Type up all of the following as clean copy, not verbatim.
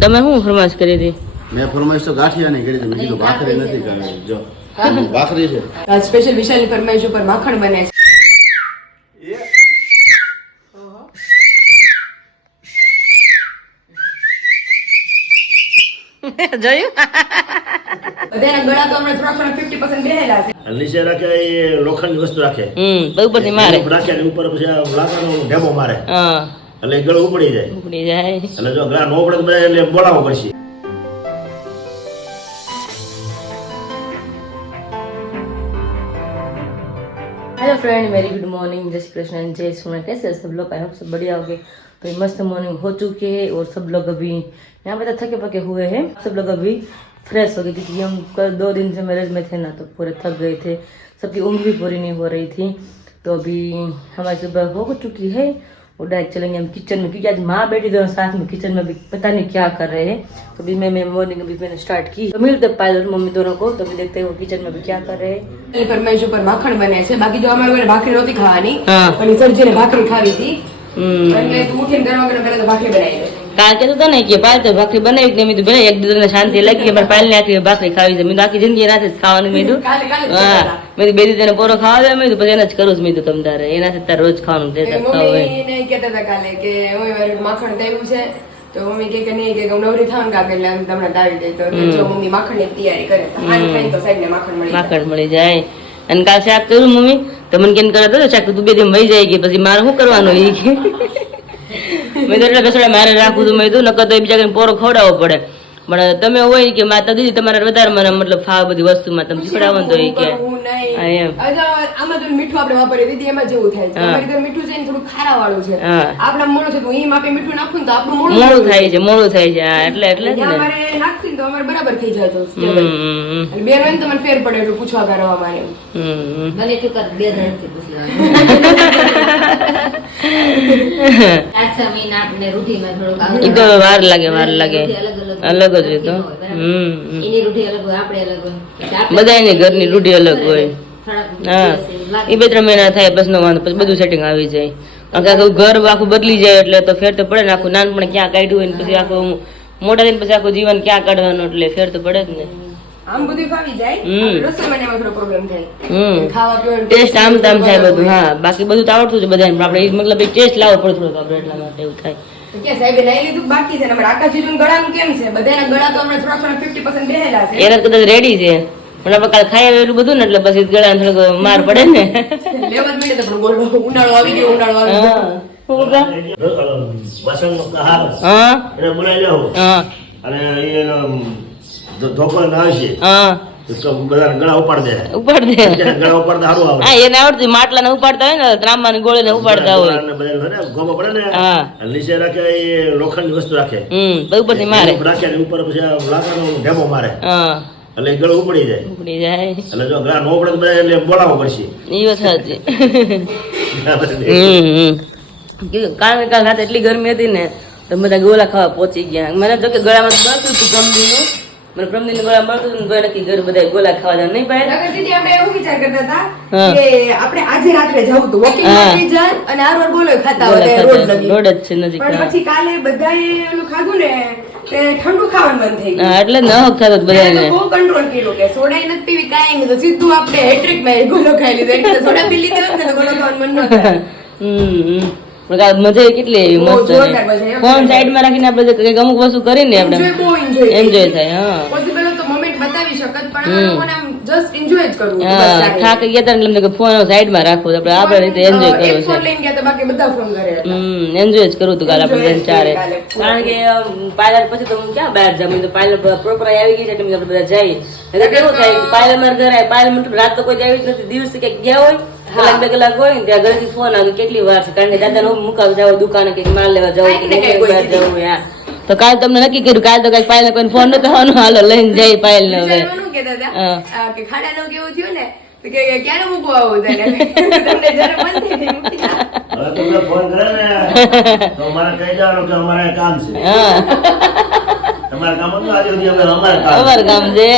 તમે શું ફરમાશ કરી હતી? મેં ફરમાઈશ તો ગાંઠિયા નહીં કરી હતી. મેં કીધું ભાખરી નથી કરવી. જો ભાખરી છે. સ્પેશિયલ વિશાલની ફરમાઈશ ઉપર માખણ બને છે. જોયું? બધાના ગળા તો હમણાં થોડા 50% બેહેલા છે. નીચે રાખે એ લોખંડની વસ્તુ રાખે. ઉપરથી મારે. રાખે ને ઉપર પછી આ લાકડાનો ઢેબો મારે. હા. એટલે ગળો ઉપડી જાય. ઉપડી જાય. એટલે જો ગળા નો ઉપડે તો બધા એટલે બોલાવવો પડશે. Hello friend, very good morning, जय श्री कृष्ण, जय सोना। कैसे हैं सब लोग? आई होप सब बढ़िया होंगे। तो मस्त मॉर्निंग हो चुकी है और सब लोग अभी यहाँ पे थके पके हुए हैं। सब लोग अभी फ्रेश हो गए क्योंकि हम कल 2 दिन से मैरिज में थे ना, तो पूरे थक गए थे। सबकी ऊँग भी पूरी नहीं हो रही थी। तो अभी हमारी सुबह हो चुकी है और डायरेक्ट चलेंगे हम किचन में, क्योंकि आज माँ बेटी दोनों साथ में किचन में अभी पता नहीं क्या कर रहे हैं। तो अभी मैं मॉर्निंग अभी मैंने स्टार्ट की। तो मिलते पायल और मम्मी दोनों को, तो अभी देखते हैं वो किचन में अभी क्या कर रहे हैं। ફરમાઈશ ઉપર માખણ બને છે. બાકી જો અમારે ભાખરી નહોતી ખાવાની, પણ સરજીને ભાખરી ખાવી હતી. એટલે ઉઠીને ગરમા ગરમ પહેલા તો ભાખરી બનાવી દે. કાલ કહેતો હતો ને કે પાલ તો ભાખરી બનાવી કે મેં ભલે એક દીધું શાંતિ લાગી, પણ પાલ ને આખી ભાખરી ખાવી છે. મેં આખી જિંદગી રાતે જ ખાવાનું કીધું. હા, મેં બે દીધું પોરો ખાવા દે. મેં પછી એને જ કરું મેં તમ તારે એનાથી તારે રોજ ખાવાનું મમ્મી કહેતા હતા કાલે કે હું માખણ લાવ્યું છે. તો મમ્મી કે નહીં કે હું નવરી થાવ ને એટલે તમને આવી જાય. તો જો મમ્મી માખણની તૈયારી કરે તો હાલ ખાઈ તો સાઈડ ને માખણ મળી જાય. અને કાલ શાક કર્યું મમ્મી તો મને કેમ કરે તો શાક તું બે દિન વહી જાય કે પછી મારે શું કરવાનું એ કે મેં તો એટલે કસડા મારે રાખું છું. મેં નકર તો બીજા કઈ પોરો ખવડાવવો પડે. પણ તમે હોય કે માતા દીદી તમારે વધારે મને મતલબ ફાવ બધી વસ્તુમાં તમે શીખડાવો તો એ કે આમાં તો મીઠું આપણે વાપરીએ દીદી એમાં જેવું થાય છે. અમારી તો મીઠું છે ને થોડું ખારા વાળું છે. આપણા મોળું છે તો ઈ માપે મીઠું નાખું તો આપણું મોળું થાય છે. એટલે જ ને અમારે નાખી તો અમારે બરાબર થઈ જાય તો અને બે રન તમને ફેર પડે એટલે પૂછવા કરવા મારે મને તો કર બે રન થી પૂછવા આછા મહિના આપણે રૂટીનમાં થોડું ઈ તો વાર લાગે અલગ જ હોય તો એની રૂટી અલગ હોય આપણે અલગ હોય બધાની ઘરની રૂટી અલગ હોય. હા, એ 2-3 મહિના થાય પછી નો વાંધો, પછી બધું સેટિંગ આવી જાય. આખું ઘર આખું બદલી જાય એટલે તો ફેર તો પડે ને. આખું નાનપણ ક્યાં કાઢ્યું હોય ને પછી આખું મોટા થઈને પછી આખું જીવન ક્યાં કાઢવાનું, એટલે ફેર તો પડે જ ને. આમ બધું ફાવી જાય, રસોઈમાં એમાં થોડો પ્રોબ્લેમ થાય. ખાવા પીવાનું ટેસ્ટ આમ તેમ થાય બધું. હા, બાકી બધું તો આવડતું છે બધાને, આપણે મતલબ ટેસ્ટ લાવવો પડે થોડો આપણે, એટલા માટે એવું થાય. કે સાહેબે લઈ લીધું બાકી છે ને. અમારા આકાશજીનું ગળાનું કેમ છે? બધાના ગળા તો હમણાં થોડા 50% બેહેલા છે. એના કદાચ રેડી છે, પણ આપણે કાલ ખાઈ આવેલું બધું ને એટલે પછી ગળાને થોડોક માર પડે ને. લેવા જ મળે તો બોલો ઉનાળો આવી ગયો, ઉનાળો આવી ગયો. વાસણનો કહાર એને બોલાવી લેવો. અને એનો ધોકો નાશે. બધા ગળા ઉપાડ દે. ગળા ઉપાડતા સારું આવે. હા, એને આવડતું માટલા ને ઉપાડતા હોય ને, ત્રાંબાની ગોળી ને ઉપાડતા હોય. ગોમો પડે ને. નીચે રાખે એ લોખંડની વસ્તુ રાખે. ઉપરથી મારે. રાખે ને ઉપર પછી લાકડાનો ઢેબો મારે. એટલે ગળો ઉપડી જાય. એટલે જો ગળા નો ઉપડે તો બધા એટલે બોલાવવો પડશે. એ વાત સાચી. કાલ રાતે એટલી ગરમી હતી ને તો બધા ગોલા ખાવા પહોંચી ગયા. મને જો કે ગળામાં મળતું હતું પ્રમદીનું, મને પ્રમદીનું ગળા મળતું હતું ને નક્કી ઘર બધા ગોલા ખાવા જવાનું નહીં પાડે. દીદી આપણે એવું વિચાર કરતા હતા કે આપણે આજે રાત્રે જવું તો વોકિંગ માટે જાન અને આરવાર બોલો ખાતા હોય રોડ લગી રોડ જ છે નજીક. પણ પછી કાલે બધાએ ઓલું ખાધું ને કે ઠંડુ ખાવાનું મન થઈ ગયું. એટલે ન થતું બધાને. બહુ કંટ્રોલ કર્યો કે સોડા નથી પીવી, કાંઈ નહીં, તો સીધું આપણે હેટ્રિક માં ગોલો ખાઈ લીધો. એટલે સોડા પી લીધી હોત ને તો ગોલો ખાવાનું મન ન થાય. મજા કેટલી એવી મસ્ત. ફોન સાઈડ માં રાખીને આપણે કઈક અમુક વસ્તુ કરીને આપણે એન્જોય થાય. હા, પોસિબલ તો મોમેન્ટ બતાવી શકત, પણ મને આમ જસ્ટ એન્જોય જ કરવું. થાક ગયા હતા એટલે ફોન સાઈડ માં રાખવો, આપણે રીતે એન્જોય કરવું. ફોન લઈને ગયા તો બાકી બધા ફોન કરે. એન્જોય જ કરવું હતું કાલે આપણે ચારે. કારણ કે પાર્લર પછી તો હું ક્યાં બહાર જાઉં, તો પાર્લર પ્રોપર આવી ગઈ છે એટલે આપણે બધા જઈએ. એટલે કેવું થાય પાર્લર માં ઘર આવે, પાર્લર રાત તો કોઈ આવી જ નથી, દિવસે કઈક ગયા હોય કલાક 2 કલાક હોય ને ત્યાં ઘરેથી ફોન આવે કેટલી વાર છે. કારણ કે દાદા મુકાવ જાવ દુકાને કઈક માલ લેવા જવું જવું. તો કાલે તમને નક્કી કર્યું કાલે તો કઈક પાયલ કોઈ ફોન નતો આવવાનો, હાલો લઈને જઈ પાયલ ને. હવે કે ખાડાનું કેવું થયું ને તો કે ક્યારે મૂકવા આવું તને તમને જરા મન થઈ ગયું. હવે તમને ફોન કરે ને તો મારે કહી દેવાનું કે અમારે કામ છે. તમારે કામ હતું આજે સુધી અમારે કામ છે.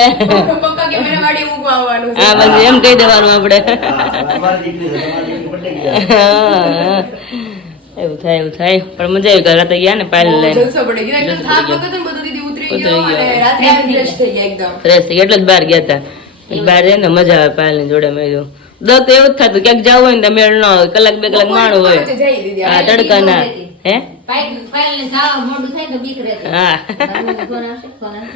પપ્પા કે મેરા વાડી મૂકવા આવવાનું છે. હા, બસ એમ કહી દેવાનું આપણે. એવું થાય પણ મજા આવી. ઘરે તો ગયા ને પાયલ લઈને જલસો પડી ગયો. એકદમ થાક વખત બધું દીદી ઉતરી ગયો અને રાત્રે આવીને fresh થઈ ગયા એકદમ. ફ્રેશ થઈ ગયા એટલે જ બહાર ગયા હતા. બહાર જઈને મજા આવે પાયલની જોડે મેં કીધું. દર તો એવું જ થતું ક્યાંક જવું હોય ને તો મેળ ન હોય, કલાક 2 કલાક માણું હોય. વચ્ચે જઈ દીધી. હા તડકાના હે હા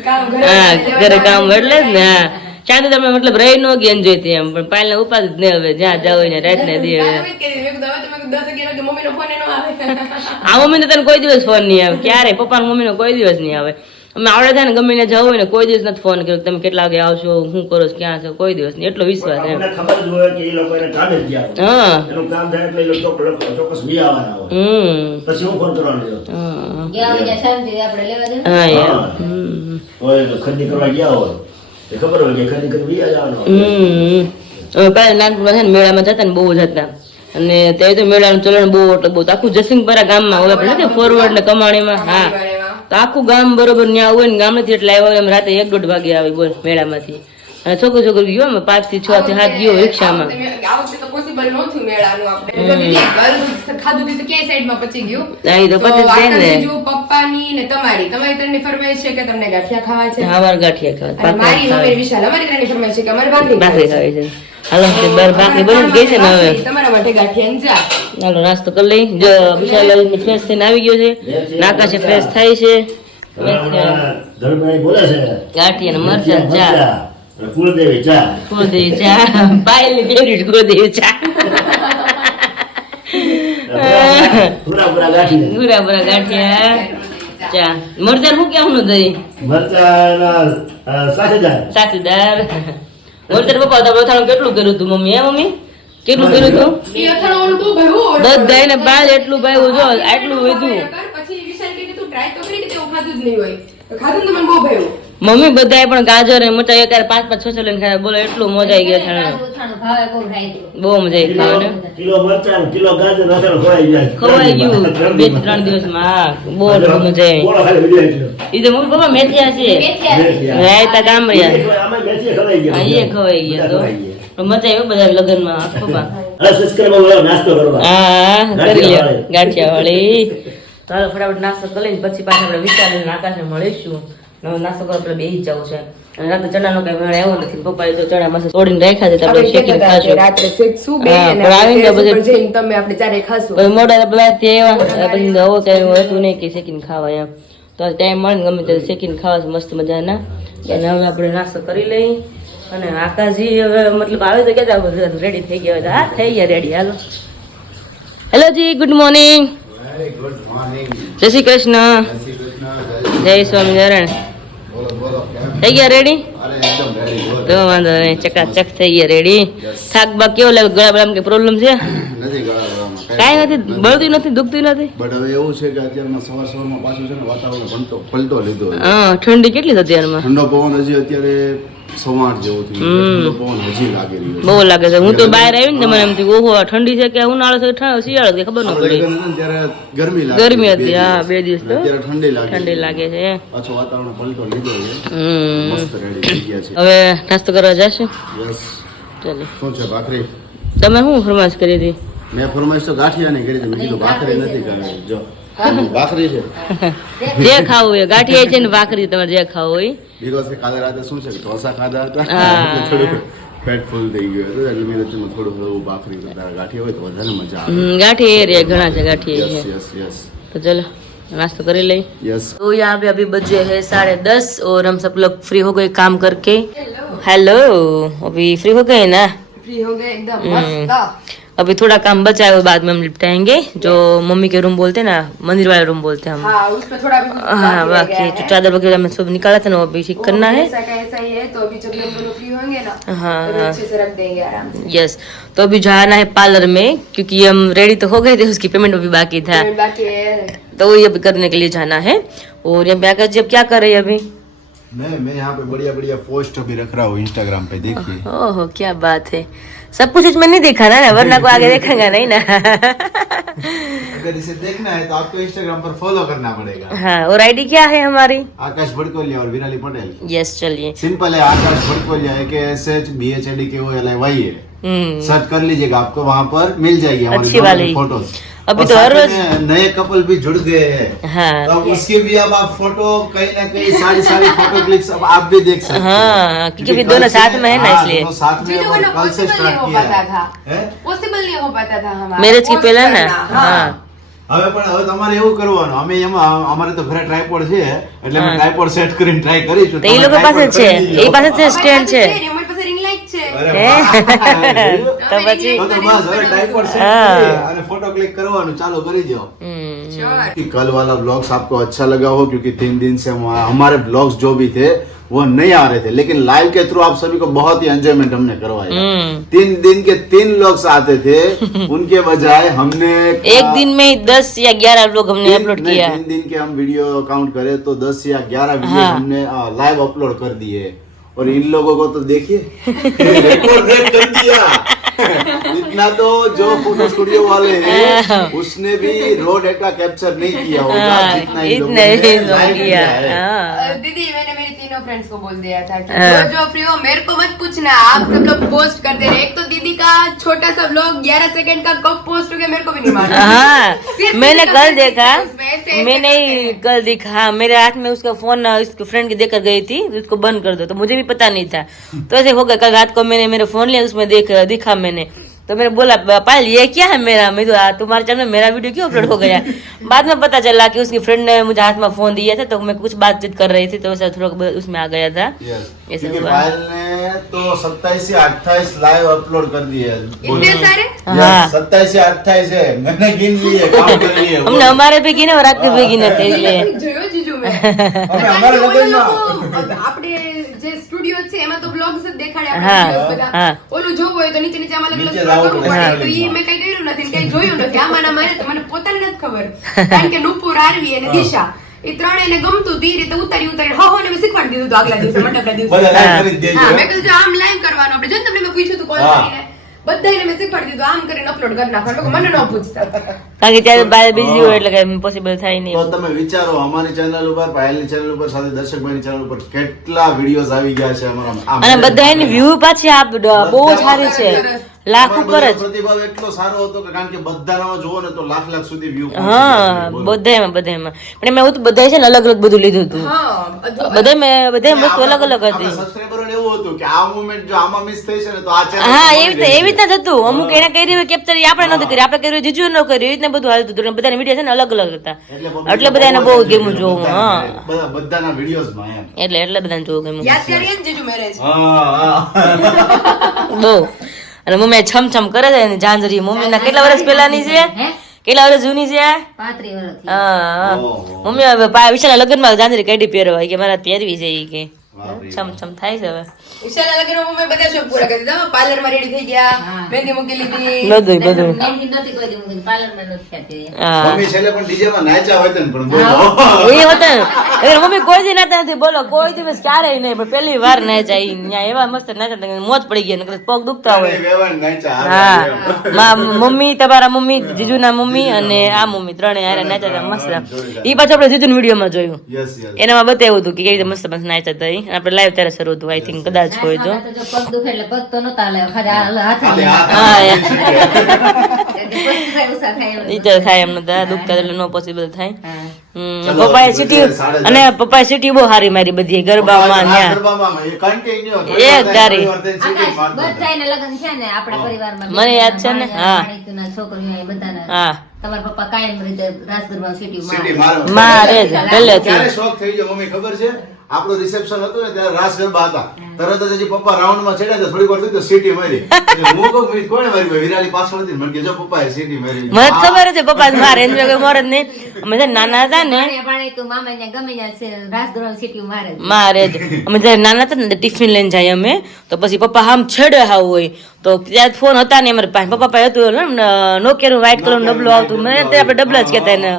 કામ ઘરે હા લેવા ઘરે કામ જવાનું. એટલે જ ને હા શાંતિ તમે મતલબ રહી ન ગયા એન્જોય થી એમ, પણ પાયલને ઉપાધિ જ નહીં હવે જ્યાં જાવ હોય ને રાત ને દી હવે. કામ જ કરી દીધું. મેં કીધું હવે તો મેં કીધું 10 વાગે મમ્મીનો ફોન એનો આવે. આ મમ્મીને તને કોઈ દિવસ ફોન નહીં આવે ક્યારે, પપ્પા મમ્મીનો કોઈ દિવસ નહીં આવે. અમે આવડે થાય ને ગમે ને જવું હોય ને કોઈ દિવસ નથી ફોન કર્યો કે તમે કેટલા વાગે આવશો, શું કરો છો, ક્યાં છો, કોઈ દિવસ નહીં. એટલો વિશ્વાસ એમ. આપણને ખબર જ હોય કે એ લોકો એને કામે જ ગયા હોય. હા એનું કામ થાય એટલે એ લોકો ચોક્કસ બી આવવાના હોય. પછી હું ફોન કરવાનો રહ્યો. હા યાર હા. હોય તો ખરીદી કરવા ગયા હોય એ ખબર હોય કે ખરીદી કરી બી આવવાનો હોય. અમે પહેલા નાગપુરમાં છે ને મેળામાં જતા ને બહુ જતા, અને ત્યાં તો મેળાનું ચલણ બહુ એટલે બહુ આખું જસિંગપરા ગામમાં હોય આપણે ફોરવર્ડ ને કમાણીમાં. હા તો આખું ગામ બરોબર ત્યાં હોય ને ગામડેથી એટલે આવ્યો એમ રાતે 1-1:30 વાગે આવે બોલ મેળામાંથી. અને છોકરી ગયો અમે 5 થી 6 થી 7 ગયો રિક્ષામાં. આ વખતે તો possible નહોતું મેળાનું આપણે. તો દીદી, ગળું ખાધું પીધું ક્યાંય સાઈડમાં પચી ગયું. હા, ઈ તો તો પચી જ જાય ને. આકાશજી જો પપ્પાની ને તમારી ત્રણની ફરમાઈશ છે કે તમને ગાંઠિયા ખાવા છે. હા અમારે ગાંઠિયા અને મારી ખાવા મમ્મી વિશાલ અમારી ત્રણની ફરમાઈશ છે કે અમારે ભાખરી ભાખરી ખાવી છે. ખાવી છે. હાલો તે બાર ભાખરી બની જ ગઈ છે ને હવે. તમારા માટે ગાંઠિયા ને ચા. હાલો નાસ્તો કરી લઈ. જો વિશાલ ફ્રેશ થઈને આવી ગયો છે, નાકાશે ફ્રેશ થાય છે. ધનભાઈ બોલે છે ગાંઠિયા ને મરચાં ચા, અને કુળદેવી ચા. કુળદેવી ચા, પાયલની ફેવરિટ કુળદેવી ચા. પૂરા પૂરા ગાંઠી પૂરા પૂરા ગાંઠિયા ચા. મરચાં શું કેવું નું દહીં મરચાના સાથીદાર. સાથીદાર. મરચાં પપ્પા તો અથાણું કેટલું કર્યું તું મમ્મી? હે મમ્મી કેટલું કર્યું તું? ઈ અથાણું ઓલું બહુ ભાવ્યું. બધાને પાંચ એટલું ભાવ્યું જો આટલું વધ્યું. પછી વિશાલ કહે કે તું try તો કરી કે તે ખાધું જ નહીં હોય. તો ખાધું ને તો મને બહુ ભાવ્યું. મમ્મી બધાએ પણ ગાજર ને મરચાં એકારે 5-5 6 લઈને ખાયા. બોલો એટલું મજા આવી ગયા થાણે. બહુ મજા આવી ખાવાની. કિલો મરચાં કિલો ગાજર નાખેલો ખવાઈ જાય. ખવાઈ ગયું 2-3 દિવસમાં. હા બહુ મજા આવી. બોલો ખાલી વિડિયો એટલો. ઈ તો મમ્મી પપ્પા મેથિયા છે રાયતા ગામડિયા. આમાં મેથી ખવાઈ ગયા. હા એ ખવાઈ ગયા તો પણ મજા આવી બધા લગ્નમાં પપ્પા. હવે સબસ્ક્રાઇબ કરો નાસ્તો કરવા. હા કરી લ્યો ગાંઠિયા વાળી. ચાલો ફટાફટ નાસ્તો કરી લઈને પછી પાછા આપણે વિચારીને આકાશને મળીશું. નવો નાસ્તો કરવા આપણે બેસી જ જવું છે. અને રાતે ચણાનો કઈ મેળ આવ્યો નથી. પપ્પાએ તો ચણા મસ્ત તોડીને રાખ્યા છે તો આપણે શેકીને ખાશું. રાત્રે શેકશું બે હા, અને પણ આવીને આપણે પછી- ઉપર જઈને તમે આપણે ચારે ખાશું. પછી મોડા આપણે બહારથી આવ્યા પછી નવો કઈ હતું નહીં કે શેકીને ખાવા એમ. તો ટાઈમ મળે ને ગમે ત્યારે શેકીને ખાવા છે મસ્ત મજાના. અને હવે આપણે નાસ્તો કરી લઈ. અને આકાશજી હવે મતલબ આવે તો ક્યાં રેડી થઈ ગયા હોય. હા થઈ ગયા રેડી. હાલો હેલો જી, ગુડ મોર્નિંગ. Good morning. જય શ્રી કૃષ્ણ. જય સ્વામિનારાયણ. થઈ ગયા રેડી? અરે એકદમ રેડી બોલ. તો વાંધો નહીં, ચકાચક થઈ ગયા રેડી. થાક બાક કેવો લાગે? ગળા બળામાં કે પ્રોબ્લેમ છે? નથી ગળામાં કાંઈ નથી, બળતું નથી, દુખતું નથી. બટ હવે એવું છે કે અત્યારમાં સવારમાં પાછું છે ને વાતાવરણ પલટો લીધો છે. હા ઠંડી કેટલી થતી અત્યારમાં? ઠંડો પવન હજી અત્યારે 8:15 જેવું થયું છે. ઠંડો પવન હજી લાગી રહ્યો છે. બહુ લાગે છે. હું તો બહાર આવી ને મને એમ થયું ઓહો આ ઠંડી છે કે ઉનાળો છે કે શિયાળો છે ખબર ન આપણે પડી. લગ્ન હતું ને ત્યારે ગરમી લાગી ગરમી બે હતી હા દિવસ. 2 દિવસ તો અત્યારે ઠંડી લાગે ઠંડી લાગે છે. પાછો વાતાવરણ પલટો લીધો છે. હમ મસ્ત રેડી થઈ ગયા છે. હવે નાસ્તો કરવા જશું. યસ. ચાલો શું છે ભાખરી? તમે શું ફરમાશ કરી હતી? મેં ફરમાઈશ તો ગાંઠિયાની કરી છે. મેં કીધું ભાખરી નથી કરવી. જો ભાખરી છે. જે ખાવું હોય ગાંઠિયા છે ને ભાખરી તમારે જે ખાવું હોય. બીકોઝ કે કાલે રાતે શું છે કે ઢોસા ખાધા હતા હા. એટલે થોડું પેટ ફૂલ થઈ ગયું હતું એટલે મેં કીધું થોડું થોડું ભાખરી કરતા ગાંઠિયા હોય તો વધારે મજા આવે. गाठी एरिया घना से गाठी यस है यस यस तो चलो नाश्ता कर ले। यस तो यहाँ पे अभी बजे है 10:30 और हम सब लोग फ्री हो गए काम करके। हेलो अभी फ्री हो गए ना? फ्री हो गए एकदम मस्त। अभी थोड़ा काम बचा है वो बाद में हम निपटाएंगे। जो मम्मी के रूम बोलते हैं ना, मंदिर वाले रूम बोलते हैं हम। हाँ उसमें थोड़ा भी कुछ हाँ बाकी रह बाकी गया जो है। चादर वगैरह में सब निकाला था ना वो अभी ठीक करना है। ऐसा का ऐसा ही है तो अभी जब हम दोनों फ्री होंगे ना हाँ, तो हाँ। अच्छे से रख देंगे आराम से। यस तो अभी जाना है पार्लर में क्योंकि हम रेडी तो हो गए थे, उसकी पेमेंट अभी बाकी था पेमेंट बाकी है तो वही अभी करने के लिए जाना है। और यहाँ पे आकर जी अब क्या कर रहे हैं अभी? मैं यहाँ पे बढ़िया बढ़िया पोस्ट अभी रख रहा हूँ इंस्टाग्राम पे, देखिए। ओह क्या बात है। सब कुछ इसमें नहीं देखा ना, वरना को आगे देखेंगे नहीं ना। अगर इसे देखना है तो आपको इंस्टाग्राम पर फॉलो करना पड़ेगा। हाँ और आईडी क्या है हमारी? आकाश भड़कोलिया और विराली पटेल। यस चलिए। सिंपल है, आकाश भड़कोलिया है के SHBHADKOLIY है। हम्म सर्च कर लीजिएगा, आपको वहाँ पर मिल जाएगी हमारी अच्छी दोनों वाली। की फोटोज। अभी और तो हर साथ रोज में नए कपल भी जुड़ गए हैं हाँ तो अब उसकी भी अब आप फोटो कहीं ना कहीं सारी फोटो क्लिक्स अब आप भी देख सकते हाँ, हैं क्योंकि कल दोनों से- साथ में है ना, हाँ, इसलिए। दोनों साथ में जिनको और ना कल से possible नहीं स्टार्ट हो किया पाता है था हैं? પોસિબલ નહીં હો પાતા થા હમારા मैरिज की post पहला ना करना, हाँ। हाँ હવે તમારે એવું કરવાનું અમે એમાં અમારે તો ઘરે ટ્રાયપોડ છે એટલે અમે હા. ટ્રાયપોડ સેટ કરીને ટ્રાય કરીશું તો એ લોકો પાસે જ છે એ પાસે જ સ્ટેન્ડ છે અમારી પાસે ring light છે તો પછી તો બસ હવે ટ્રાયપોડ સેટ हाँ। કરી અને ફોટો ક્લિક કરવાનું ચાલू કરી દો Sure. कि कल वाला ब्लॉग्स आपको अच्छा लगा हो क्योंकि 3 दिन से हमारे ब्लॉग्स जो भी थे वो नहीं आ रहे थे लेकिन लाइव के थ्रू आप सभी को बहुत ही एंजॉयमेंट हमने करवाया 3 दिन के 3 लोग आते थे उनके बजाय हमने एक दिन में 10 या 11 लोग हमने अपलोड किया 3 दिन के हम वीडियो काउंट करें तो 10 या 11 वीडियो हाँ। हमने लाइव अपलोड कर दिए और इन लोगों को तो देखिए रिकॉर्ड कर दिया इतना तो जो फोटो स्टूडियो वाले हैं उसने भी रो डेटा कैप्चर नहीं किया होगा जितना इन लोगों इतने ने ही लोग live किया किया है। हाँ। दीदी मैंने मेरी तीनों फ्रेंड्स को बोल दिया था कि हाँ। जो फ्री हो मेरे को मत पूछना आप सब लोग पोस्ट करते रहे एक तो दीदी का छोटा सा व्लॉग 11 सेकंड का कब पोस्ट हो गया मेरे को भी नहीं मालूम हाँ सिर्फ मैंने दीदी का कल message देखा था उसमें, ऐसे मैंने ही कल देखा हाँ, मेरे हाथ में उसका फोन उसके फ्रेंड के देकर गई थी उसको बंद कर दो तो मुझे भी पता नहीं था तो ऐसे हो गया कल रात को मैंने मेरा फोन लिया उसमें दिखा मैंने तो मैंने बोला पायल ये क्या है मेरा मैं तो तुम्हारे चैनल में मेरा वीडियो क्यों अपलोड हो गया बाद में पता चला कि उसकी फ्रेंड ने मुझे हाथ में फोन दिया था तो मैं कुछ बातचीत कर रही थी तो वैसे थोड़ा उसमें आ गया था Yes. ऐसे क्योंकि हुआ। पायल ने तो 27 से 28 लाइव अपलोड कर दिए हैं। इतने सारे हाँ। 27 से 28 है मैंने गिन लिए काउंट कर लिए हमने हमारे भी गिने और आपके भी गिने थे इसलिए જોયો જીજુ મેં અમે અમારે કારણ કે ઓલું લગ્નમાં લોકો, આપણે જે સ્ટુડિયો છે એમાં તો બ્લોગ્સ જ દેખાડે હા, આપણે videos બધા હા. ઓલું જોવું હોય તો નીચે નીચે આમાં અલગ અલગ નીચે scroll જાઓ કરવું પડે. પડે તો ઈ મેં કઈ કર્યું નથી ને કઈ જોયું નથી આમાં ના મારે તો મને પોતાને નથી ખબર કારણ કે નુપુર આરવી અને દિશા એ ત્રણેયને ગમતું હતું ઈ રીતે ઉતારી હો ને મેં શીખવાડી દીધું હતું આગલા દિવસે મંડપના દિવસે બધા લાઈવ કરી જ હા દેજો મેં કીધું જો આમ લાઈવ કરવાનું આપણે જો ને તમને મેં પૂછ્યું હતું કોલ હા. કરીને બધાને મેં શીખવાડી દીધું આમ કરીને અપલોડ કરી નાખવાનું મને ન પૂછતા કારણ કે ત્યારે બાર બીજી હોય એટલે કઈ પોસિબલ થાય તો નહીં તમે વિચારો અમારી ચેનલ ઉપર પાયલની ચેનલ ઉપર સાથે દર્શકભાઈની ચેનલ ઉપર કેટલા વિડીયોઝ આવી ગયા છે અમારા આ અને બધા એની વ્યૂ પાછી આપ બહુ સારી છે લાખ અમારા ઉપર બધાનો જ પ્રતિભાવ એટલો સારો હતો કે કારણ કે બધાનામાં જુઓ ને તો લાખ સુધી વ્યૂ હા બધામાં પણ એમાં એવું તો બધા છે ને અલગ અલગ બધું લીધું હતું હા બધા વસ્તુ અલગ અલગ હતી સબસ્ક્રાઇબરોને એવું હતું કે આ મુવમેન્ટ જો આમાં મિસ થઈ છે ને તો આ channel હા પર એવી મળી રીતે રહેશે. જ હતું અમુક એને કરી હોય કેપ્ચર આપણે નતું કર્યું આપણે કર્યું જીજુ ન કર્યું એ રીતના બધું હાલતું હતું બધાના વિડીયો છે ને અલગ અલગ હતા એટલે બધાને બહુ ગમ્યું જોવું હા બધાના વિડીયોઝમાં એમ એટલે બધાને જોવું ગમ્યું યાદ કરીએ ને જીજુ મેરેજ હા બહુ અને મમ્મી છમ છમ કરે છે ને ઝાંઝરી મમ્મી ના કેટલા વર્ષ પહેલાની છે કેટલા વર્ષ જૂની છે હા મમ્મી હવે વિશાલ લગ્નમાં ઝાંઝરી કાઢી પહેરવા કે મારા પહેરવી છે ઈ કે છમ છમ થાય છે હવે વિશાલના લગ્નમાં મેં બધા શોખ પૂરા કરી દીધા પાર્લરમાં રેડી થઈ ગયા મહેંદી મૂકી લીધી બધું હા મમ્મી છેલ્લે પણ ડીજે માં નાચ્યા હોય ને પણ બોલો એ હતા ને મમ્મી કોઈ દી નાતા નથી બોલો કોઈ દિવસ ક્યારેય નહીં પણ પહેલી વાર નાચા ઈ ન્યા એવા મસ્ત નાચા મોજ પડી ગયા નકર પગ દુખતા હોય વેવાણ નાચ્યા હા મમ્મી તમારા મમ્મી જીજુના મમ્મી અને આ મમ્મી ત્રણે હારે નાચા હતા મસ્ત ઈ પાછું આપણે જીજુના વિડીયોમાં જોયું યસ યસ એનામાં બતાવ્યું હતું કે કેવી રીતે મસ્ત મસ્ત નાચતા હતા ઈ. આપણે લાઈવ ત્યારે શરૂ હતું આઈ થિંક કદાચ હોય તો પગ દુખે એટલે પગ તો નતા લે ખાલી હાથ ખાલી હાથ હા થાય ઈ તો થાય એમ નતા દુખતા એટલે નો પોસિબલ થાય ચલો, પપ્પાએ સિટી અને પપ્પાએ સિટી બહુ હારી મારી બધી ગરબામાં આ ન્યા ગરબામાં એ continue એક ધારી. બધાયને લગ્ન છે ને આપણા પરિવારમાં મને યાદ છે ને, હા. ભાણીતુના છોકરીઓ બધાના હા તમારા પપ્પા કાયમ રીતે રાસ ગરબા સિટી સિટી મારે મારે જ પહેલેથી ક્યારે શોખ થઈ ગયો મમ્મી ખબર છે આપણું રિસેપ્શન હતું ને ત્યારે રાસ ગરબા હતા તરત જ હજી પપ્પા રાઉન્ડ માં ચડ્યા હતા થોડીક વાર થઈ તો સીટી મારી એટલે હું કહું મેં કોણે મારી ભાઈ વિરાલી પાછળ હતી મને કે જો પપ્પાએ સીટી મારી મને તો ખબર છે પપ્પા જ મારે એની વગર મોર જ નહીં અમે જ્યારે નાના હતા ને ભાણીતું મામા ને ગમે ત્યાં રાસ ગરબા સિટી મારે જ. મારે જ અમે જ્યારે નાના હતા ને ટિફિન લઈને જાય અમે તો પછી પપ્પા આમ છેડે હાવ હોય તો ત્યાં ફોન હતા ને અમારે પાસે પપ્પા પાસે હતું નોકિયાનું વ્હાઈટ કલર ડબલું આવતું મને ત્યારે આપણે ડબલા જ કહેતા એને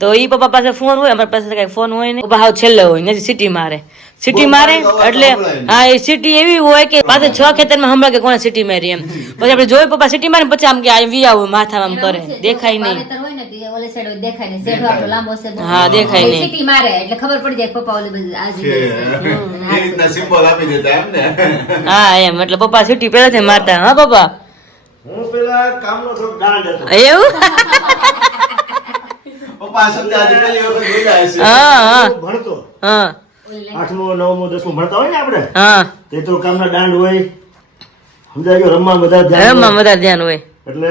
તો ઈ પપ્પા પાસે ફોન હોય અમારી પાસે કઈ ફોન હોય ને પપ્પા હાવ છેલ્લે હોય નથી સિટી મારે સિટી મારે એટલે હા એ સિટી એવી હોય કે પાસે 6 ખેતરમાં હમણાં કે કોણે સિટી મારી એમ પછી આપણે જોઈ પપ્પા સિટી મારે પછી આમ કે આ વી આવું માથામાં આમ કરે દેખાય નહીં વાવેતર હોય ને તો એ ઓલે સાઈડ દેખાય ને શેઢો આપણો લાંબો છે બહુ. હા, દેખાય નહીં. સિટી મારે એટલે ખબર પડી જાય પપ્પા ઓલે બધી એ રીતના સિમ્બોલ આપી દેતા એમ ને હા એમ એટલે પપ્પા સિટી પહેલા છે મારતા હા પપ્પા હું પેલા કામનો થોડો ગાંડ હતો. એવું પપ્પા સત્ય આજે પહેલી વખત જોયા હશે. હા હું ભણતો હા 8મો 9મો 10મો ભણતા હોય ને આપણે હા તે તો કામના દાંડ હોય સમજાય ગયું રમવા બધા ધ્યાન રમવા હોય. વધારે ધ્યાન હોય એટલે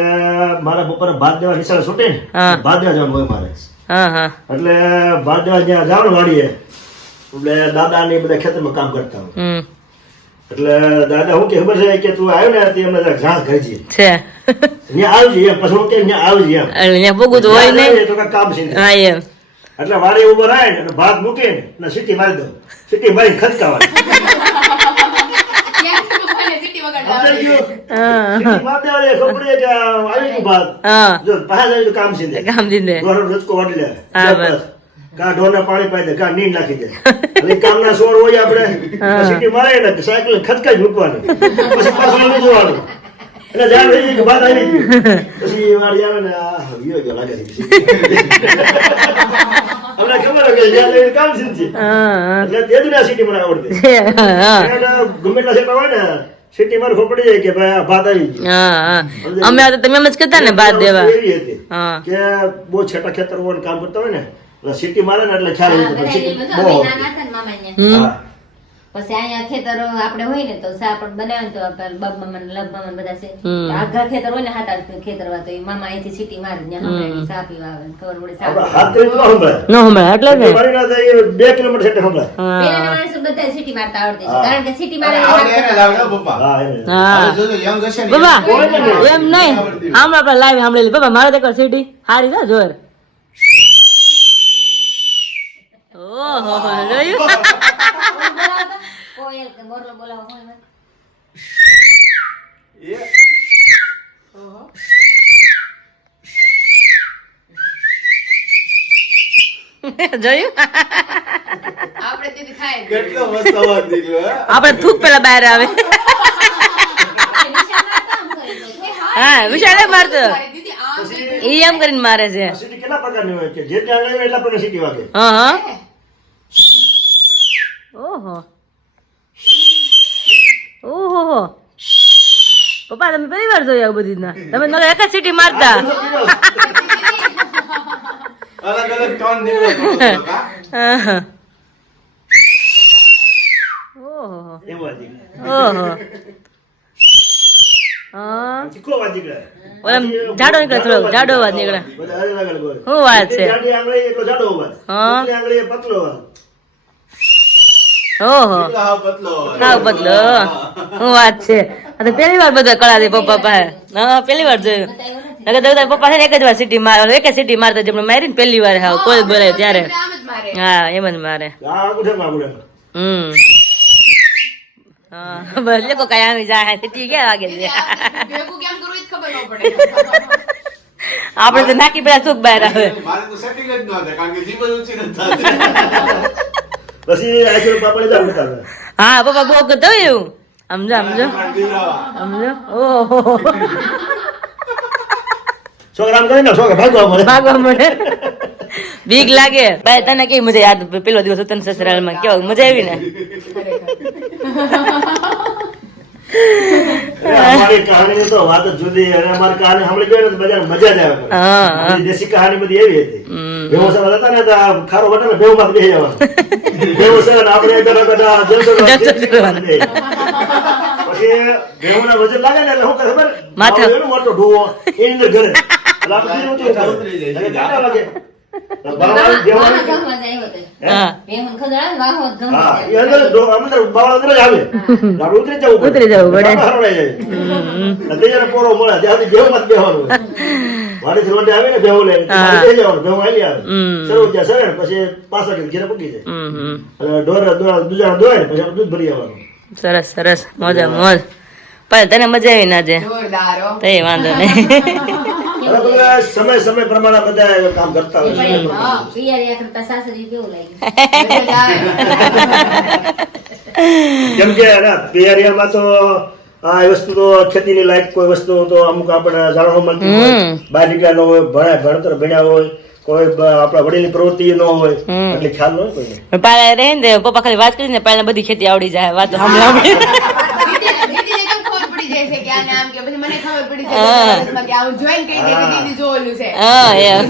મારા બપોરે ભાત દેવા નિશાળે છૂટે ને હા. ભાત દેવા જવાનું હોય મારે હા હા એટલે ભાત દેવા જ્યાં જવાનું વાડીએ એટલે દાદા ને બધા ખેતરમાં કામ કરતા હોય હમ એટલે દાદા હું કે ખબર છે કે તું આવ્યો ને તે અમે જરાક ઘાસ ઘરજી છે ત્યાં આવજે એમ પછી હું કે ત્યાં આવજે એમ એટલે ત્યાં ભોગવું તો હોય નહીં તો કાંઈ કામ છે નહીં. હા એમ એટલે વાડી ઉભો રહે ને ભાત મૂકીને અને સીટી મારી દઉં સીટી મારી ખતકાવાની સમજાઈ ગયું? સીટી મારી દેવાની, ખબર પડી કે આવી ગયું ભાત હા જો પાસે આવી તો કામ છે ને. કામ દીધે ઢોરનો રચકો વાટી લે હા, બસ. બસ. કાં ઢોરને પાણી પાઈ દે કાં નીંદ નાખી દે એટલે કામના સોર હોય આપણે સીટી મારે ને સાયકલ ખતકાઈ જ મૂકવાની પછી પાછું આવી જવાનું એટલે જાણ થઈ ગઈ કે ભાત આવી ગયું પછી વાળી આવે ને આ વિયો ગયો લાગે છે અમને ખબર હોય કે જ્યાં જઈને કામ છે ને. હા એટલે તે જ ના સીટી મને આવડતી હા એટલે ગમે એટલા સેટા હોય ને સીટી મારે ખબર પડી જાય કે ભાઈ આ ભાત આવી ગયું હા હા અમે તો તમે એમ જ કરતા ને ભાત દેવા એવી હતી હા કે બહુ છેટા ખેતર હોય ને કામ કરતા હોય ને એટલે સીટી મારે ને એટલે ખ્યાલ આવી જાય. સીટી બહુ નાના હતા ને મામા હમ હા. પછી અહીંયા ખેતર આપણે હોય ને તો સા પણ બનાવે તો આપણે બબ મામા ને લબ મામા ને બધા છે હમ. આઘા ખેતર હોય ને હાથ ખેતર વા તો એ મામા અહીંથી સીટી મારે ત્યાં હમણાં સા પીવા આવે ખબર પડે સા આપણે હાથ કરી તો ન સંભળાય. ન હમણાં એટલે જ ને સીટી મારી ના થાય એ 2 કિલોમીટર છેટે સંભળાય. પેલાના હા માણસો બધા સીટી મારતા આવડતી છે હા. કારણ કે સીટી મારે આવડે એને જ આવડે હો પપ્પા. હા એને. હા હવે જોજો young હશે ને બાબા કોઈ નહીં. એમ નહીં હમણાં આપણે લાઈવ સાંભળેલી બાબા મારે તો એકવાર સીટી હારી છે જોર ઓહો જોયું કોયલ કે મોરલો બોલાવો હોય ને. એ જોયું આપણે તેથી થાય જ. કેટલો મસ્ત અવાજ નીકળ્યો હે? આપણે થૂક પેલા બહાર આવે હા વિશાળ મારતો મારી દીદી આમ છે. ઈ એમ કરીને મારે છે આ સીટી કેટલા પ્રકારની હોય કે જે ત્યાં આગળ હોય એટલા પ્રકારની સીટી વાગે. હા હા ઓહો ઓહો પપ્પા તમે પહેલી વાર જોયું આવું બધી ના તમે નકર એક જ સીટી મારતા અલગ અલગ ટોન નીકળ્યો કાકા. હા. ઓહો એવો વાગે. ઓહો હા ચીખો વાગે નીકળે. ઓલા જાડો નીકળે થોડો જાડો અવાજ નીકળે બધા અલગ અલગ હોય. શું વાત છે જેટલી જાડી આંગળી એટલો જાડો અવાજ. હા. જેટલી આંગળી એ પતલો અવાજ. ઓહો કેટલો હાવ પતલો અવાજ. હાવ બદલો શું વાત છે આ તો પહેલી વાર બધા કળા દે પપ્પા પાસે હા પહેલી વાર જોયું નકર તો બધા પપ્પા છે ને એક જ વાર સીટી માર એક જ સીટી મારતા જેમને મારી ને પહેલી વાર હાવ કોઈ બોલે ત્યારે આમ જ મારે. હા એમ જ મારે આ આંગૂઠામાં આંગૂઠામાં. હમ હા બસ લોકો કઈ આવી જાય સીટી ક્યાં વાગે છે ભેગું કેમ કરવું એ જ ખબર ન પડે. આપણે તો નાખી પેલા સુખ બહાર આવે મારે તો સેટિંગ જ ન થાય કારણ કે જીભ જ ઊંચી નથી થતી. પછી આખી પાપડી જ આવડતા હતા. હા પપ્પા બહુ કરતો હોય એવું સમજો સમજો બીવડાવવા. સમજો ઓહો છોકરા આમ કરે ને છોકરા ભાગવા મળે. ભાગવા મળે બીક લાગે ભાઈ તને કેવી મજા યાદ પેલો દિવસ ઉત્તર સસરાલમાં કેવો મજા આવી ને અમારી કહાની તો વાત જ જુદી અને અમારી કહાની સાંભળી ગયો ને તો બધાને મજા જ આવે. હા, હા. બધી દેશી કહાની બધી એવી હતી. હમ. ભેગો સવાલ હતા ને તો આ ખારો વટે ને ભેગું માં બેસી જવાનું. ભેગું છે ને આપણે બધા બધા જલસો કરવાનું. પછી ભેગુંના વજન લાગે ને એટલે શું કરે ખબર? માથા. આવો એનો મોટો ઢોવો એની અંદર ઘરે. એટલે આપણે બીજું બધું ખાવું. ઉતરી જાય. એટલે કાંટા વાગે. તો બાવળા બેહવાનું. વાહો ગમવા જાય હોતે. હા બેહુન ખદડા ને વાહો ગમવા હા, જાય. એ અંદર અંદર બાવળા અંદર જ આવે. આપણે ઉતરી જવું પડે. ઉતરી જવું પડે. બાપા હરવાઈ જાય. એટલે જ્યારે પોરો મળે ત્યાં સુધી ભેગું માં જ બેહવાનું હોય. વાડીથી વંડે આવે ને ભેગું લઈને હા. મારે બેસી જવાનું. ભેગું હાલી આવે. હમ. સરવું ત્યાં સરે ને પછી પાછા ઘેરે પૂકી જાય. હમ એટલે દૂધાણા દોય ને પછી આપણે દૂધ ભરી આવવાનું. સરસ સરસ મોજા મોજ પણ તને મજા આવી ના જે જોરદાર હો. તો વાંધો નહીં હવે બધા સમય સમય પ્રમાણે બધા કામ કરતા હોય છે. હા. પિયરિયા કરતા સાસરી કેવું લાગ્યું? મજા આવે. કેમ કે પિયરિયામાં તો આ વસ્તુ તો ખેતીની લાયક કોઈ વસ્તુ તો અમુક આપણે જાણવા મળતી હોય. બહાર નીકળ્યા ન હોય, ભણતર ભણ્યા હોય, કોઈ આપણા વડીલની પ્રવૃત્તિ ન હોય એટલે ખ્યાલ ન હોય કોઈને. પાલા રહે ને પપ્પા ખાલી વાત કરીને પહેલા બધી ખેતી આવડી જાય વાતો સાંભળી દીદીને કેમ ખબર પડી જાય છે કે આને આમ કે પછી મને ખબર પડી જાય કે આમ જોઈન કહી દે કે દીદી જોયેલું છે. હા એમ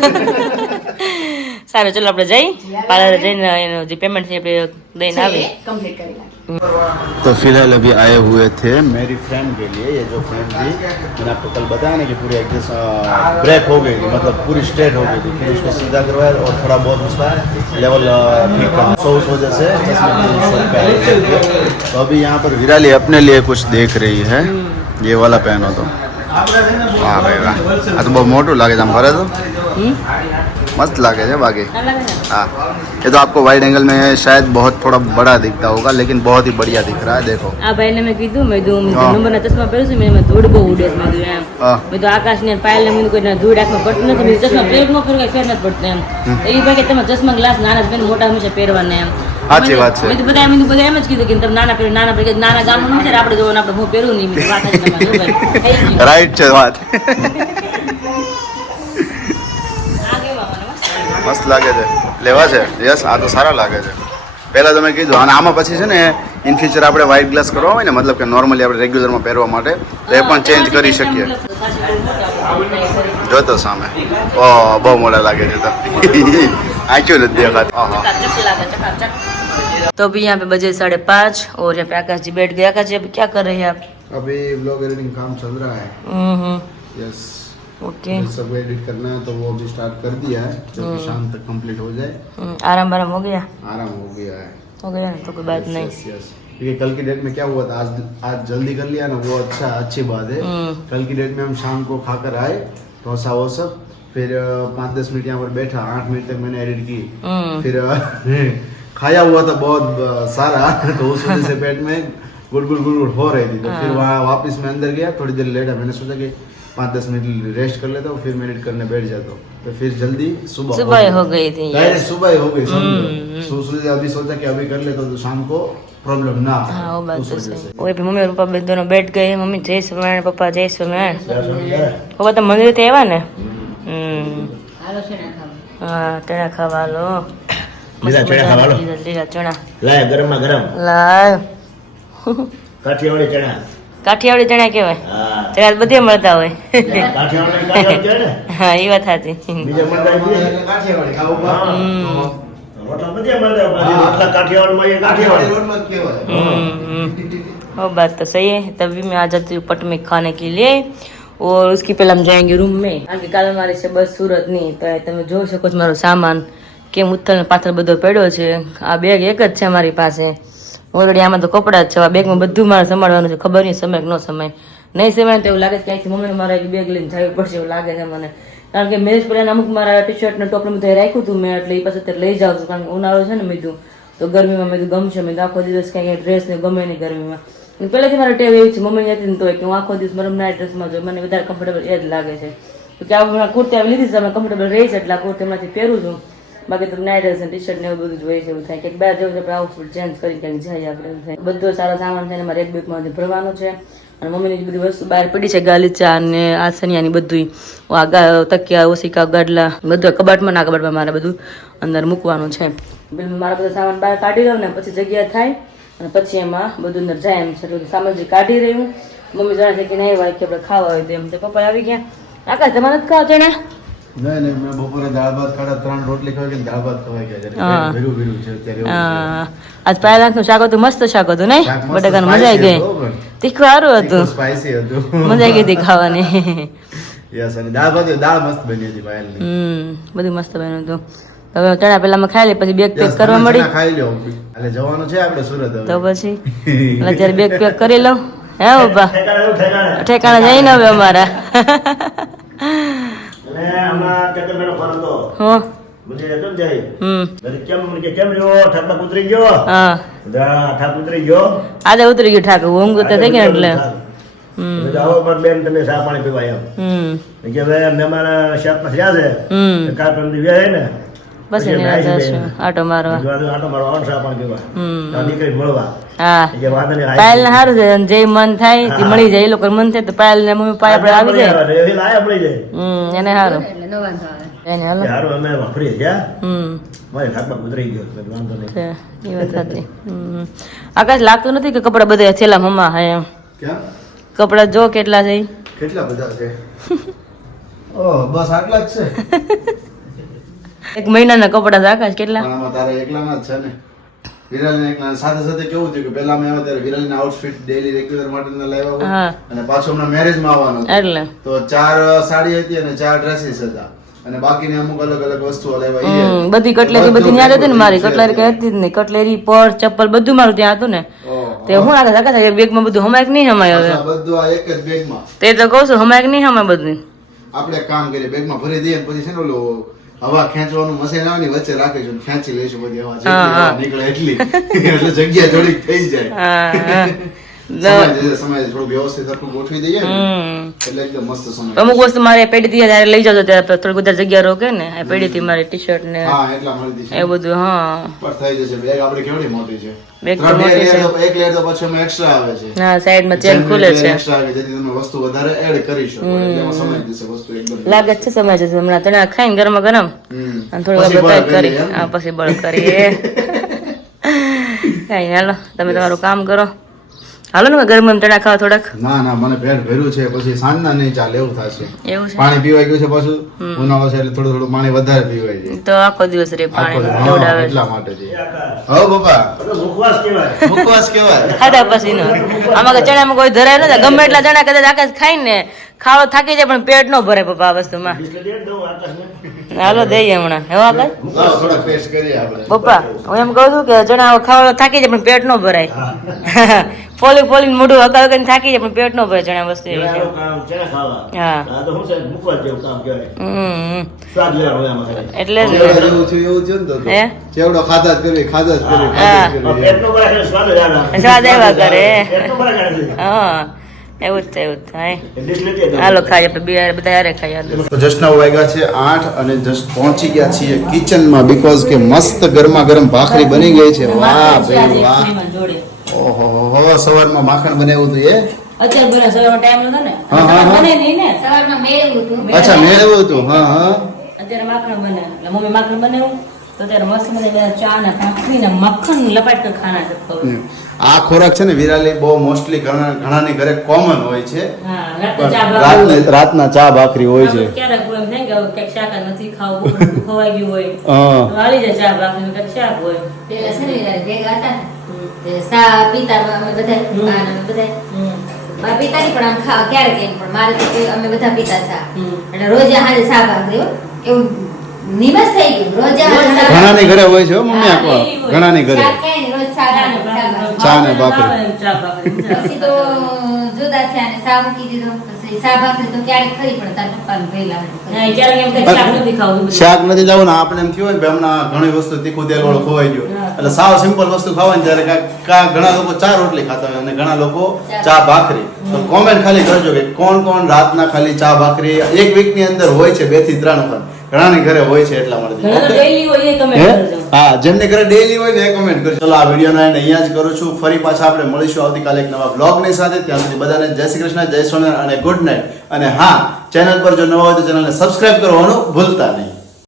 સારું ચલો આપણે જઈ પાર્લર જઈને એનું જે પેમેન્ટ છે આપણે દઈને આવી કમ્પ્લીટ કરી નાખી. तो फिलहाल अभी आए हुए थे मेरी फ्रेंड के लिए। ये जो फ्रेंड थी मैंने आपको कल बताया ना कि पूरी एक ब्रेक हो गई थी, मतलब पूरी स्ट्रेट हो गई थी, फिर उसको सीधा करवाया और थोड़ा बहुत उसका लेवल ठीक करना। तो उस वजह से चश्मे की शॉप पे आए थे। तो अभी यहाँ पर विराली अपने लिए कुछ देख रही है। ये वाला पहनो तो वाह भाई वाह, आ तो बहुत मोटू लागे हम भरे तो मस्त लागे थे बाकी। हाँ ये तो आपको वाइड एंगल में शायद बहुत थोड़ा बड़ा दिखता होगा, लेकिन बहुत ही बढ़िया दिख रहा है। देखो આ ભાઈને મેં કીધું મેં નંબરના ચશ્મા પહેરું છું મેં ધૂળ બહુ ઉડે છે મેં હા. મેં તો આકાશ ને પાયલ મેં કોઈ ધૂળ આંખમાં પડતું નથી મેં ચશ્મા પહેરું ન પહેરું કઈ ફેર નથી પડતું એમ એ ભાઈ કે તમે ચશ્મા ગ્લાસ નાના જ પહેરીને મોટા હંમેશા પહેરવાના એમ સાચી વાત છે. મેં તો બધા એમ જ કીધું કે તમે નાના પહેરો નાના ગામનું નથી આપણે જોવાનું આપણે હું પહેરું નહીં મેં વાત જ તમારી જો ભાઈ થઈ ગયું. રાઈટ છે વાત. આ કેવા મને મસ્ત લાગે છે, લેવા છે. યસ આ તો સારા લાગે છે. પહેલા તમે કીધું અને આમાં પછી છે ને ઇન ફ્યુચર આપણે વ્હાઇટ ગ્લાસ કરવા હોય ને, મતલબ કે નોર્મલી આપણે રેગ્યુલરમાં પહેરવા માટે તો એ પણ ચેન્જ કરી શકીએ. જો તો સામે ઓ બહુ મોડા લાગે છે તો આંખ્યું નથી દેખાતું. तो अभी यहाँ पे बजे 5:30 और यहाँ पे आकाश जी बैठ गए। आकाश जी अभी क्या कर रहे हैं आप? अभी व्लॉग एडिटिंग काम चल रहा है। यस ओके सब एडिट करना है तो वो अभी स्टार्ट कर दिया है, जो कि शाम तक कंप्लीट हो जाए। आराम आराम हो गया आराम हो गया है। ना तो कोई बात नहीं। यस यस, क्योंकि कल की डेट में क्या हुआ था, आज जल्दी कर लिया ना, वो अच्छी बात है। कल की डेट में हम शाम को खाकर आए डोसा वो सब, फिर 5-10 मिनट यहाँ पर बैठा, 8 मिनट तक मैंने एडिट की, फिर खाया हुआ था बहुत सारा तो उस वजह से पेट में गुड़गुड़ हो रही थी। तो फिर वहाँ वापस मैं अंदर गया, थोड़ी देर लेटा, मैंने सोचा कि 5-10 मिनट रेस्ट कर लेता हूँ, फिर मैं एडिट करने बैठ जाता हूँ। तो फिर जल्दी सुबह हो गई थी। डायरेक्ट सुबह ही हो गई समझो। अभी सोचा कि अभी कर लेता तो शाम को प्रॉब्लम ना आए। हाँ वो बात तो सही। वो भी मम्मी और पापा दोनों बैठ गए। मम्मी जय स्वामीनारायण, पापा जय स्वामीनारायण। वो बता मंदिर थे आवा ने હાલો શેના ખાવા. हाँ टेढ़ा खावा लो લીલા ચણા ખાવા લો. લીલા ચણા લાય ગરમમાં ગરમ લાવ કાઠિયાવાડી ચણા. કાઠિયાવાડી ચણા કહેવાય હા ચણા તો બધે મળતા હોય કાઠિયાવાડી કહેવાય ને. હા એ વાત સાચી બીજા મંડાઈ બીજે. કાઠિયાવાડી ખાવું રોટલા બધે મળે. રોટલા કાઠિયાવાડમાં એ કાઠિયાવાડી. રોડમાં જ કહેવાય. वो बात तो सही है। तभी मैं आ जाती हूँ पट में खाने के लिए और उसकी पहले हम जाएंगे रूम में। કારણ કે કાલે મારી છે બસ સુરત ની, તો તમે જોઈ શકો છો મારો સામાન કેમ ઉથલ ને પાથલ બધો પડ્યો છે. આ બેગ એક જ છે મારી પાસે ઓલરેડી, આમાં તો કપડા જ છે. આ બેગમાં બધું મારે સંભાળવાનું છે. ખબર નહીં સમય કે ન સમય નહીં સમય તો એવું લાગે છે ક્યાંયથી મમ્મીને મારે એક બેગ લઈને જવી પડશે એવું લાગે છે મને. કારણ કે મેરેજ પહેલા અમુક મારા ટી શર્ટ ને ટોપ ને બધું રાખ્યું હતું મેં, એટલે એ પાસે અત્યારે લઈ જાઉં છું. કારણ કે ઉનાળો છે ને મીધું તો ગરમીમાં મેં ગમશે, મેં આખો દિવસ કાંઈ ડ્રેસ ને ગમે નહીં ગરમીમાં. પહેલાંથી મારા ટેવ એવી છે મમ્મી હતી ને તો કે હું આખો દિવસ મરમ નાઇટ ડ્રેસમાં જોઉં, મને વધારે કમ્ફર્ટેબલ એ જ લાગે છે. તો કે આ કુર્તી આવી લીધી છે, અમે કમ્ફર્ટેબલ રહી છે એટલે આ કુર્તીમાંથી પહેરું છું. બાકી તો નાઇટ ડ્રેસ ટી શર્ટ ને એવું બધું જ હોય છે. એવું થાય કે બહાર જવું તો આપણે આઉટફિટ ચેન્જ કરી ક્યાંક જઈએ આપણે. એવું થાય બધો સારો સામાન છે ને મારે એક બેગમાં ભરવાનો છે. અને મમ્મીની બધી વસ્તુ બહાર પડી છે, ગાલીચા ને આસનિયાની બધું, તકિયા ઓશિકા ગાડલા બધું કબાટમાં ના કબાટમાં મારે બધું અંદર મૂકવાનું છે. મારા બધા સામાન બહાર કાઢી લઉં ને પછી જગ્યા થાય અને પછી એમાં બધું અંદર જાય એમ છે. બધું સામાન જે કાઢી રહ્યું મમ્મી જાણે છે કે નહીં વાય કે આપણે ખાવા હોય તો એમ. તો પપ્પા આવી ગયા. આકાશ તમારે નથી ખાવા ચણા? નહીં મેં બપોરે દાળ ભાત ખાડા, 3 રોટલી ખાઈ કે દાળ ભાત ખવાઈ ગયા. ભેરું છે અત્યારે એવું છે. આજ પાયલાનું શાક હતું, મસ્ત શાક હતું નહીં? શાક મસ્ત બટાકાનું મજા આવી ગઈ. તીખું સારું હતું, સ્પાઈસી હતું. મજા આવી ગઈ હતી ખાવાની. યસ, અને દાળ મસ્ત બની હતી પાયલની. બધું મસ્ત બન્યું હતું. હવે ચણા પેલા અમે ખાઈ લઈએ પછી બેગ પેક કરવા મળી. ખાઈ લ્યો એટલે જવાનું છે આપણે સુરત હવે. તો પછી એટલે અત્યારે બેગ પેક કરી લઉં. હે બાપા ઠેકાણે ઠેકાણે જઈને હવે અમારા. અને હમણાં કેતનભાઈનો ફોન હતો. હા મને કેમ જાય હમ કેમ મને કે કેમ રહ્યો ઠાકમાં ઉતરી ગયો. હા ઠાક ઉતરી ગયો. આજે ઉતરી ગયું ઠાક, ઊંઘ તો થઈ ગઈ એટલે. આવો મારા બેન તમે ચા પાણી પીવા એમ કે હવે મહેમાન શેફમાં થયા છે કાલ પરમથી વ્યાય ને પછી આટો મારવા આટો મારવા ચા પાણી પીવા દીકરી મળવા. હા કે વાંધો નહીં પાયલ ને સારું છે, જે મન થાય તે મળી જાય. એ લોકો મન થાય તો પાયલ ને મમ્મી પાય આપણે આવી જાય. મળી જાય એને સારું એટલે નો વાંધો આવે. એને હાલો. સારું અમે વાપરીએ છીએ. મારે ઠાકમાં ઉતરી ગયો વાંધો નહીં. છે એ વાત સાચી. આકાશ લાગતું નથી કે કપડા બધા છેલ્લા મમ્મા હે એમ? ક્યાં કપડા જો કેટલા છે. કેટલા બધા છે ઓહ બસ આટલા જ છે એક મહિનાના કપડા તો આકાશ કેટલા પણ આમાં તારા એકલાના જ છે ને વિરાલને એકલા સાથે સાથે કેવું થયું કે પહેલા મેં આવ્યા ત્યારે વિરાલના આઉટફિટ ડેલી રેગ્યુલર માટેના લાવ્યા હોય હા અને પાછો હમણાં મેરેજમાં આવવાનું હતું. એટલે તો 4 સાડી હતી અને 4 ડ્રેસીસ હતા અને બાકીની અમુક અલગ અલગ વસ્તુઓ લાવ્યા ઈ બધી કટલેરી બધી ન્યા જ હતી ને મારી કટલેરી કઈ હતી જ નહીં કટલેરી પર્સ ચપ્પલ બધું મારું ત્યાં હતું ને તે હું આકાશ આકાશ બેગમાં બધું હમાય કે નહીં હમાય હવે બધું આ એક જ બેગમાં તે તો કહું છું હમાય કે નહીં હમાય બધું આપણે એક કામ કરીએ બેગમાં ભરી દઈએ ને પછી છે ને ઓલું હવા ખેંચવાનું મશીન આવે ને વચ્ચે રાખીશું ને ખેંચી લઈશું બધી હવા જેટલી હવા નીકળે એટલી એટલે જગ્યા થોડીક થઈ જાય હા સમય થોડું વ્યવસ્થિત આટલું ગોઠવી દઈએ ને એટલે એકદમ મસ્ત સમય અમુક વસ્તુ મારે પેઢી થી જયારે લઈ જાવ ત્યારે થોડી વધારે જગ્યા રોકે ને આ પેઢી થી મારી ટી શર્ટ ને હા એટલા મળી છે એ બધું હા પર થઈ જશે બેગ આપણે કેવડી મોટી છે બેગ તો 3 મોટી layer છે. તો એક લેયર તો પછી એમાં એક્સ્ટ્રા આવે છે હા સાઈડ માં ચેન ખુલે છે એક્સ્ટ્રા આવે જેથી તમે વસ્તુ વધારે એડ કરી શકો એટલે એમાં સમય જશે વસ્તુ એકદમ લાગે જ છે સમય છે હમણાં ચણા ખાઈને ગરમા ગરમ અને થોડું પછી આપણે બળ કરી કરીએ, એમ? હા પછી બળ કરીએ કઈ હાલો તમે તમારું કામ કરો હાલો ને ગરમ ગરમ ચણા ખાવા થોડાક ના ના મને પેટ ભર્યું છે પછી સાંજના નહીં ચાલે એવું થશે એવું છે પાણી પીવાઈ ગયું છે પાછું ઉનાળો છે એટલે થોડું થોડું પાણી વધારે પીવાય છે તો આખો દિવસ રે પાણી હા, પીવડાવે એટલા માટે છે હો બાપા મુખવાસ કહેવાય મુખવાસ કેવાય ખાધા પછી નો આમાં ચણામાં કોઈ ધરાય નથી ગમે એટલા ચણા કદાચ આકાશ ખાઈ ને ખાવો થાકી જાય પણ પેટ નો ભરે પપ્પા આ વસ્તુમાં એટલે દે દઉં આકાશને હાલો દઈએ હમણાં હે આકાશ લાવો થોડા ટેસ્ટ કરીએ આપણે પપ્પા હું એમ કહું છું કે ચણા ખાવા થાકી જાય પણ પેટ નો ભરાય ફોલી ફોલી મોઢું હકાવ કરીને થાકી જાય પણ પેટ નો ભરાય ચણા વસ્તુ એવી છે આવું કામ ચણા ખાવા હા. આ તો શું છે મુખવાસ જેવું કામ કહેવાય હમ સ્વાદ લેવાનો હોય આમાં ખાલી. એટલે જ ચેવડા જેવું થયું એવું થયું ને તો હે? ચેવડો ખાધા જ કરવી ખાધા જ કરવી હા. ખાધા જ કરવી પેટનો બરાબર એટલે સ્વાદ જ આવે. સ્વાદ આવ્યા કરે. પેટનો બરાબર આવે. હા એવું જ થાય એવું જ થાય એટલે જ લેતી હતી. હાલો ખાઈએ આપણે બધા હારે ખાઈએ હાલો. તો જસ્ટ now વાગ્યા છે 8 અને જસ્ટ પહોંચી ગયા છીએ કિચનમાં બીકોઝ કે મસ્ત ગરમા ગરમ ભાખરી બની ગઈ છે વાહ ભાઈ વાહ જોડે ઓહો હો સવારમાં માખણ બનાવ્યું હતું એ અત્યારે બને સવારનો ટાઈમ નતો ને હા, હા, હા. બને નહીં ને સવારમાં મેળવ્યું હતું અચ્છા મેળવ્યું હતું હા હા અત્યારે માખણ બને એટલે મમ્મી માખણ બનાવ્યું તો અત્યારે મસ્ત મજા ચા ને ભાખરી ને મક્ખન લપાટ કે ખાના છે ખબર. આ ખોરાક છે ને વિરાલી બહુ મોસ્ટલી ઘણાની ઘરે કોમન હોય છે હા રાતે ચા પણ ભાખરી રાતના ચા ભાખરી હોય છે ક્યારેક એમ થાય કે હવે ક્યાંક શાક નથી ખાવું બહુ ખવાઈ ગયું હોય હા તો હાલી જાય ચા ભાખરી ક્યાંક શાક હોય પેલા છે ને ભેગા હતા ને તે સા પીતા અમે બધા બા ને અમે બધા બા પીતા નહીં પણ આમ ખાવા ક્યારેક એમ પણ મારે તો અમે બધા પીતા ચા એટલે રોજે હાજે ચા ભાખરી હો. એવું નિમસ થઈ ગયું રોજે હાજે ચા ઘણાની ઘરે હોય છે હો મમ્મી હા, આખવા એ હોય. ઘણાની ઘરે ચા ક્યાંય નહીં, રોજ ચા ભાખરી. ચા ને ભાખરી. ચા ભાખરી પછી તો જુદા થયા ને સા મૂકી દીધો પછી સા ભાખરી તો ક્યારેક ખરી પણ તાર પપ્પાને પહેલા હા, ક્યારેક એમ થાય શાક નથી ખાવું શાક નથી જવું ને આપણે એમ થયું હોય ને કે હમણાં ઘણી વસ્તુ તીખું તેલ વાળું ખવાઈ ગયું હા. એટલે સાવ સિમ્પલ વસ્તુ ખાવાની ત્યારે ઘણા લોકો ચા રોટલી ખાતા હોય અને ઘણા લોકો ચા ભાખરી તો કોમેન્ટ ખાલી કરજો કે કોણ કોણ રાતના ખાલી ચા ભાખરી એક વીક ની અંદર હોય છે 2 થી 3 વખત ઘણાની ઘરે હોય છે એટલા ઘણા તો માટે daily હોય એ તમે હે? કરજો હા જેમને ઘરે ડેઈલી હોય ને એ કમેન્ટ કરજો ચલો આ વિડીયોનો એન્ડ અહીંયા જ કરું છું ફરી પાછા આપણે મળીશું આવતીકાલે એક નવા બ્લોગની સાથે ત્યાં સુધી બધાને જય શ્રી કૃષ્ણ જય સોનાર અને ગુડ નાઇટ અને હા ચેનલ પર જો નવા હોય તો ચેનલને સબસ્ક્રાઇબ કરવાનું ભૂલતા નહીં